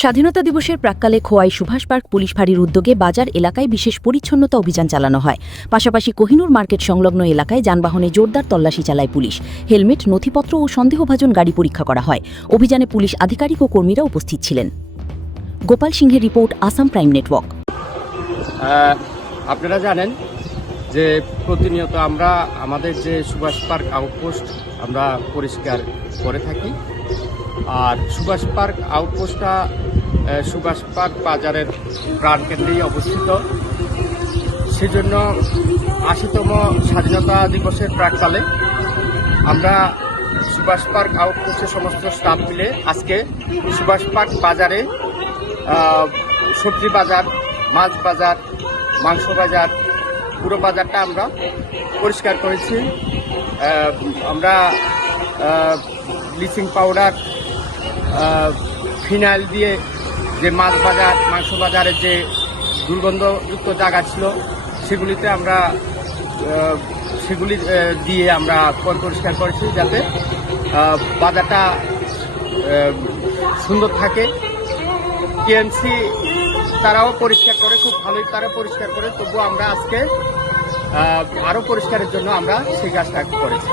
স্বাধীনতা দিবসের প্রাক্কালে খোয়াই সুভাষ পার্ক পুলিশ ফাঁড়ির উদ্যোগে বাজার এলাকায় বিশেষ পরিচ্ছন্নতা অভিযান চালানো হয়। পাশাপাশি কোহিনুর মার্কেট সংলগ্ন এলাকায় যানবাহনে জোরদার তল্লাশি চালায় পুলিশ। হেলমেট, নথিপত্র ও সন্দেহভাজন গাড়ি পরীক্ষা করা হয়। অভিযানে পুলিশ আধিকারিক ও কর্মীরা উপস্থিত ছিলেন। গোপাল সিংহের রিপোর্ট, আসাম প্রাইম নেটওয়ার্ক। আপনারা জানেন যে প্রতিনিয়ত আমরা আমাদের যে সুভাষ পার্ক আউটপোস্ট আমরা পরিষ্কার করে থাকি। আর সুভাষ পার্ক আউটপোস্টটা সুভাষ পার্ক বাজারের প্রাণকেন্দ্রেই অবস্থিত। সেজন্য ৮০তম স্বাধীনতা দিবসের প্রাক্কালে আমরা সুভাষ পার্ক আউটপোস্টের সমস্ত স্টাফ মিলে আজকে সুভাষ পার্ক বাজারে সবজি বাজার, মাছ বাজার, মাংস বাজার, পুরো বাজারটা আমরা পরিষ্কার করেছি। আমরা ব্লিচিং পাউডার, ফিনাইল দিয়ে যে মাছ বাজার, মাংস বাজারের যে দুর্গন্ধযুক্ত জায়গা ছিল সেগুলি দিয়ে আমরা পরিষ্কার করেছি, যাতে বাজারটা সুন্দর থাকে। টিএমসি তারাও পরিষ্কার করে, খুব ভালোই তারা পরিষ্কার করে। তবুও আমরা আজকে আরও পরিষ্কারের জন্য আমরা সেই কাজটা করেছি।